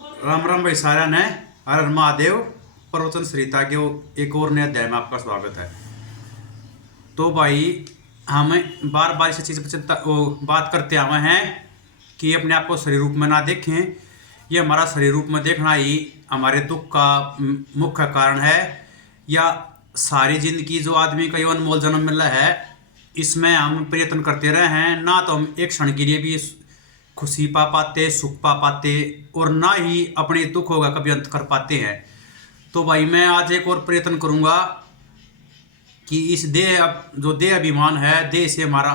राम राम भाई सारा ने हर हर महादेव। प्रवचन सरिता के एक और नए अध्याय में आपका स्वागत है। तो भाई हम बार बार इस चीज़ पर बात करते आए हैं कि अपने आप को शरीर रूप में ना देखें। ये हमारा शरीर रूप में देखना ही हमारे दुख का मुख्य कारण है। या सारी जिंदगी जो आदमी का ये अनमोल जन्म मिला है, इसमें हम प्रयत्न करते रहे हैं, ना तो हम एक क्षण के लिए भी खुशी पा पाते, सुख पा पाते, और ना ही अपने दुखों का कभी अंत कर पाते हैं। तो भाई मैं आज एक और प्रयत्न करूंगा कि इस देह, जो देह अभिमान है, देह से हमारा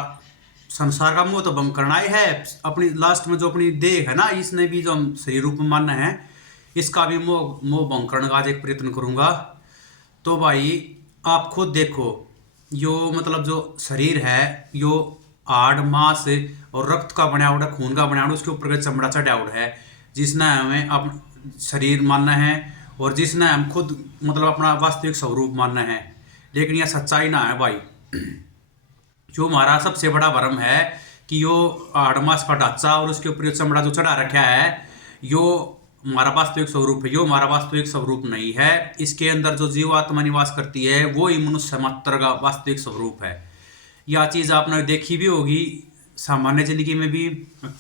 संसार का मोह तो भंग करना ही है। अपनी लास्ट में जो अपनी देह है ना, इसने भी जो हम शरीर रूप में मानना है, इसका भी मोह मोह भंग करने का आज एक प्रयत्न करूंगा। तो भाई आप खुद देखो, यो मतलब जो शरीर है, यो हाड़ मांस और रक्त का बना हुआ, खून का बना हुआ, उसके ऊपर का चमड़ा चढ़ा हुआ है, जिसने हमें अपना शरीर मानना है और जिसने हम खुद मतलब अपना वास्तविक स्वरूप मानना है। लेकिन यह सच्चाई ना है भाई। जो हमारा सबसे बड़ा भ्रम है कि यो हाड़ मांस का ढांचा और उसके ऊपर चमड़ा जो चढ़ा रखा है, यो हमारा वास्तविक स्वरूप है। यो हमारा वास्तविक स्वरूप नहीं है। इसके अंदर जो जीवात्मा निवास करती है, वो ही मनुष्य मात्र का वास्तविक स्वरूप है। यह चीज़ आपने देखी भी होगी सामान्य जिंदगी में भी।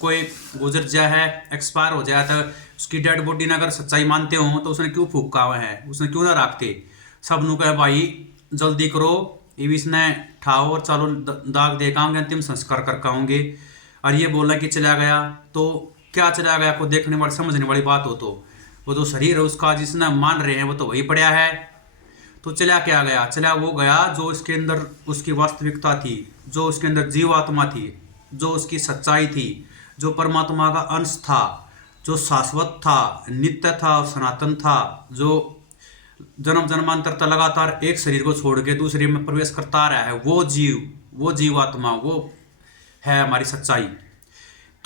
कोई गुजर जाए है, एक्सपायर हो जाए, तो उसकी डेड बॉडी ने अगर सच्चाई मानते हो तो उसने क्यों फूका हुआ है, उसने क्यों ना रखते। सब नु कहे भाई जल्दी करो, ये भी इसने ठाओ और चलो दाग दे काओगे, अंतिम संस्कार कर काओगे। और ये बोलना कि चला गया, तो क्या चला गया को देखने वाली समझने वाली बात हो। तो वो जो शरीर है उसका जिसने मान रहे हैं वो तो वही पड़ा है। तो चला क्या गया? चला वो गया जो इसके अंदर उसकी वास्तविकता थी, जो उसके अंदर जीवात्मा थी, जो उसकी सच्चाई थी, जो परमात्मा का अंश था, जो शाश्वत था, नित्य था और सनातन था, जो जन्म जन्मांतर तक लगातार एक शरीर को छोड़ के दूसरे में प्रवेश करता रहा है, वो जीव, वो जीवात्मा, वो है हमारी सच्चाई।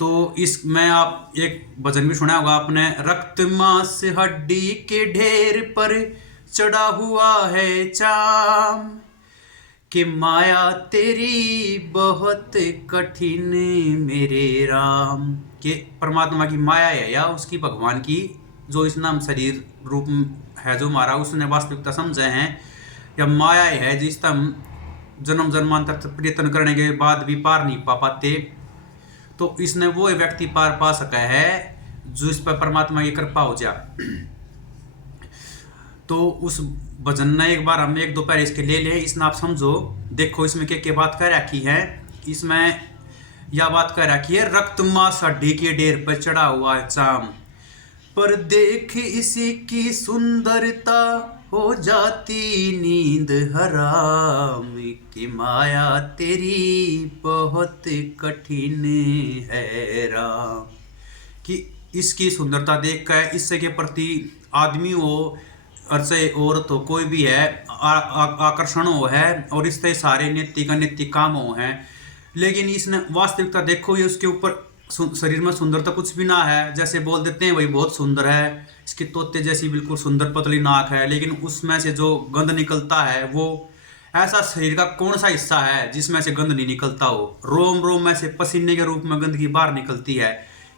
तो इस में आप एक भजन भी सुना होगा आपने, रक्त मांस हड्डी के ढेर पर चढ़ा हुआ है चाम, कि माया तेरी बहुत कठिन मेरे राम। कि परमात्मा की माया है या उसकी भगवान की जो इस नाम शरीर रूप है जो हमारा, उसने वास्तविकता समझे हैं, या माया है जिस हम जन्म जन्मांतर तक प्रयत्न करने के बाद भी पार नहीं पा पाते। तो इसने वो व्यक्ति पार पा सका है जो इस पर परमात्मा की कृपा हो जाए। तो उस भजन ने एक बार हम एक दो पैर इसके ले ले, इसमें आप समझो। देखो इसमें क्या बात कर रखी है। इसमें यह बात कर रखी है, रक्त मांस हड्डी के ढेर पर चढ़ा हुआ है चाम, पर देख इसी की सुंदरता हो जाती नींद हराम, कि माया तेरी बहुत कठिन है राम। कि इसकी सुंदरता देख कर इससे के प्रति आदमी हो और से औरत हो, कोई भी है, आकर्षण हो है, और इससे सारे नित्य का नित्य काम हो है। लेकिन इसने वास्तविकता देखो, ये उसके ऊपर शरीर में सुंदरता कुछ भी ना है। जैसे बोल देते हैं वही बहुत सुंदर है, इसकी तोते जैसी बिल्कुल सुंदर पतली नाक है, लेकिन उसमें से जो गंध निकलता है, वो ऐसा शरीर का कौन सा हिस्सा है जिसमें से गंध नहीं निकलता हो। रोम रोम में से पसीने के रूप में गंदगी बाहर निकलती है।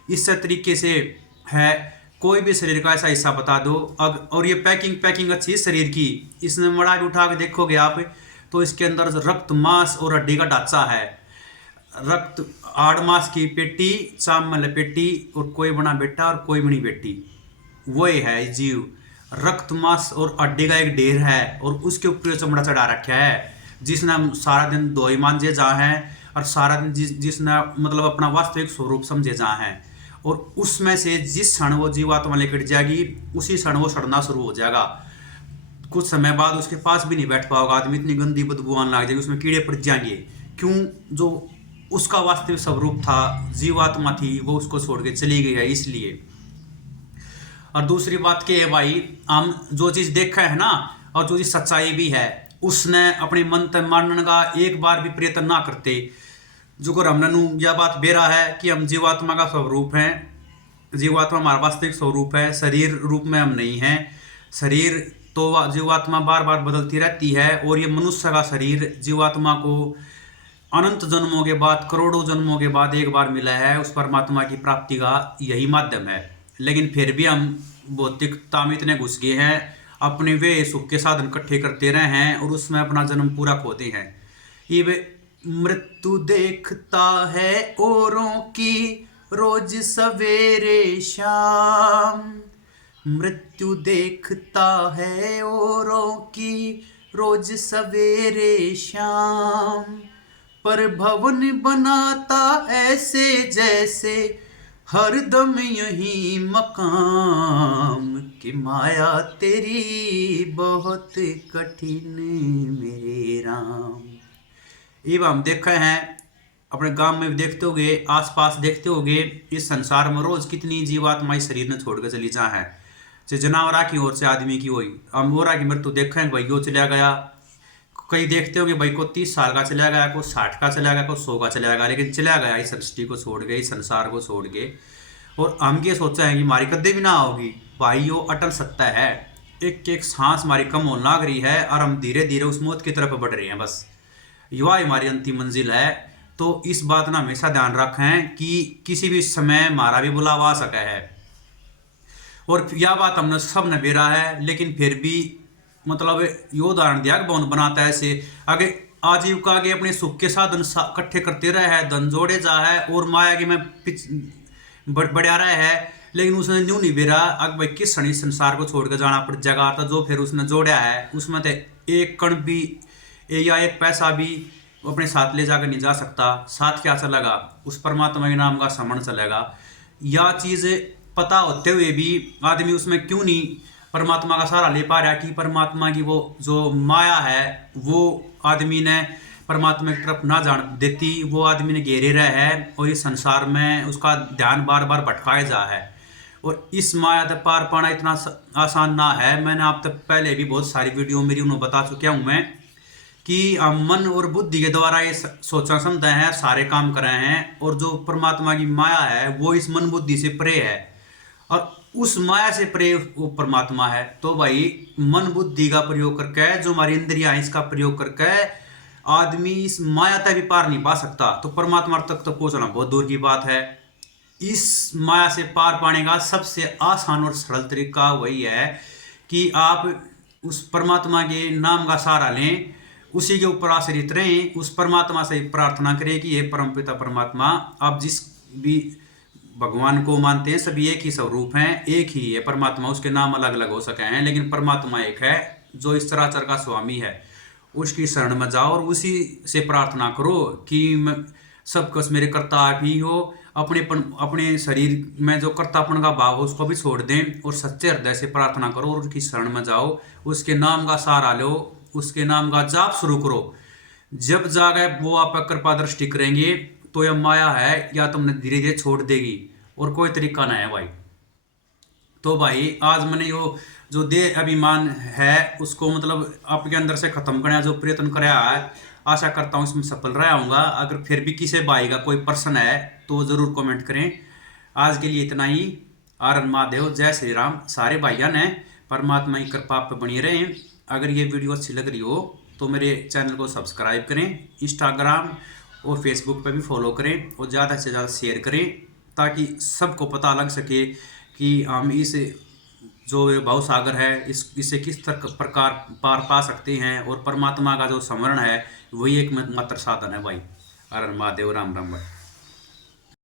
इससे तरीके से है, कोई भी शरीर का ऐसा हिस्सा बता दो। अब और ये पैकिंग अच्छी है शरीर की। इसमें मड़ा भी उठा के देखोगे आप, तो इसके अंदर रक्त मांस और हड्डी का ढांचा है। रक्त हाड़ मांस की पेटी, चाम में लपेटी, और कोई बना बेटा और कोई बनी बेटी, वही है जीव। रक्त मांस और हड्डी का एक ढेर है, और उसके ऊपर चमड़ा चढ़ा रखा है, जिसने हम सारा दिन धोई मांजे जा हैं, और सारा दिन जिसने मतलब अपना वास्तविक स्वरूप समझे जा हैं। और उसमें से जिस क्षण वो जीवात्मा लेकर जाएगी, उसी क्षण वो सड़ना शुरू हो जाएगा। कुछ समय बाद उसके पास भी नहीं बैठ पाओगे आदमी, इतनी गंदी बदबू आने लग जाएगी, उसमें कीड़े पड़ जाएंगे। क्यों? जो उसका वास्तविक स्वरूप था, जीवात्मा थी, वो उसको छोड़ के चली गई है, इसलिए। और दूसरी बात क्या है भाई, हम जो चीज़ देखा है ना, और जो चीज़ सच्चाई भी है, उसने अपने मन तक मानने का एक बार भी प्रयत्न ना करते। जो कर हमने यह बात बेरा है कि हम जीवात्मा का स्वरूप हैं, जीवात्मा हमारा वास्तविक स्वरूप है, शरीर रूप में हम नहीं हैं। शरीर तो जीवात्मा बार बार बदलती रहती है, और ये मनुष्य का शरीर जीवात्मा को अनंत जन्मों के बाद, करोड़ों जन्मों के बाद एक बार मिला है। उस परमात्मा की प्राप्ति का यही माध्यम है। लेकिन फिर भी हम भौतिकता में इतने घुस गए हैं, अपने वे सुख के साधन इकट्ठे करते रहे हैं और उसमें अपना जन्म पूरा खोते हैं। ये वे मृत्यु देखता है औरों की रोज सवेरे शाम, मृत्यु देखता है औरों की रोज सवेरे शाम, पर भवन बनाता ऐसे जैसे हरदम यही मकाम, कि माया तेरी बहुत कठिन मेरे राम। ये हम देखे हैं, अपने गांव में भी देखते होगे, आसपास देखते होगे, इस संसार में रोज कितनी जीवात्मा इस शरीर ने छोड़ कर चली जा है, चाहे जनावरा की ओर से आदमी की हुई। हम ओरा की मृत्यु देखें, भाई वो चला गया, कई देखते होंगे भाई को 30 साल का चला गया, को 60 का चला गया, को 100 का चला गया, लेकिन चला गया इस सृष्टि को छोड़ के, इस संसार को छोड़ के। और हम ये सोचा है कि हमारी कदे भी ना होगी, भाई वो अटल सत्ता है। एक एक सांस हमारी कम होने लग रही है और हम धीरे धीरे उस मौत की तरफ बढ़ रहे हैं। बस युवा हमारी अंतिम मंजिल है। तो इस बात ना हमेशा ध्यान रखें कि किसी भी समय हमारा भी बुलावा आ सका है। और यह बात हमने सब ने बेरा है, लेकिन फिर भी मतलब यो उदाहरण दिया कि बौन बनाता है ऐसे आगे आजीविका आगे अपने सुख के साधन इकट्ठे करते रहे है, धन जोड़े जा है और माया के में बढ़ा रहा है, लेकिन उसने न्यू नहीं बेरा अग भाई किस क्षण संसार को छोड़ कर जाना पड़ जाएगा। तो जो फिर उसने जोड़ा है उसमें तो एक कण भी या एक पैसा भी अपने साथ ले जाकर नहीं जा सकता। साथ क्या चलेगा, उस परमात्मा के नाम का स्मरण चलेगा। यह चीज़ पता होते हुए भी आदमी उसमें क्यों नहीं परमात्मा का सहारा ले पा रहा कि परमात्मा की वो जो माया है वो आदमी ने परमात्मा की तरफ ना जान देती, वो आदमी ने घेरे रहा है और इस संसार में उसका ध्यान बार बार भटकाया जा है। और इस माया तक पार पाना इतना आसान ना है। मैंने आप तक पहले भी बहुत सारी वीडियो मेरी उन्होंने बता चुका हूँ मैं कि मन और बुद्धि के द्वारा ये सोचा समझा है, सारे काम कर रहे हैं, और जो परमात्मा की माया है वो इस मन बुद्धि से परे है और उस माया से परे वो परमात्मा है। तो भाई मन बुद्धि का प्रयोग करके, जो हमारी इंद्रियां इसका प्रयोग करके आदमी इस माया तक भी पार नहीं पा सकता, तो परमात्मा तक तो पहुंचना बहुत दूर की बात है। इस माया से पार पाने का सबसे आसान और सरल तरीका वही है कि आप उस परमात्मा के नाम का सहारा लें, उसी के ऊपर आश्रित रहें, उस परमात्मा से प्रार्थना करें कि हे परमपिता परमात्मा, आप जिस भी भगवान को मानते हैं सभी एक ही स्वरूप हैं, एक ही है परमात्मा, उसके नाम अलग अलग हो सके हैं, लेकिन परमात्मा एक है जो इस चराचर का स्वामी है। उसकी शरण में जाओ और उसी से प्रार्थना करो कि सब कुछ मेरे कर्ता आप ही हो। अपने शरीर में जो कर्तापन का भाव हो उसको भी छोड़ दें और सच्चे हृदय से प्रार्थना करो और उसकी शरण में जाओ, उसके नाम का सहारा लो, उसके नाम का जाप शुरू करो। जब जागे वो आप पर कृपा दृष्टि करेंगे तो यह माया है या तुमने धीरे धीरे छोड़ देगी, और कोई तरीका ना है भाई। तो भाई आज मैंने यो जो देह अभिमान है उसको मतलब आपके अंदर से खत्म करने जो प्रयत्न कराया है, आशा करता हूँ इसमें सफल रहा हूँगा। अगर फिर भी किसी भाई का कोई प्रश्न है तो ज़रूर कमेंट करें। आज के लिए इतना ही। आर महादेव, जय श्री राम। सारे भाइयों ने परमात्मा की कृपा पर बनी रहें। अगर ये वीडियो अच्छी लग रही हो तो मेरे चैनल को सब्सक्राइब करें, इंस्टाग्राम और फेसबुक पर भी फॉलो करें और ज़्यादा से ज़्यादा शेयर करें, ताकि सबको पता लग सके कि हम इस जो भाव सागर है इससे किस प्रकार पार पा सकते हैं, और परमात्मा का जो स्मरण है वही एक मात्र साधन है भाई। हर हर महादेव, राम राम भाई।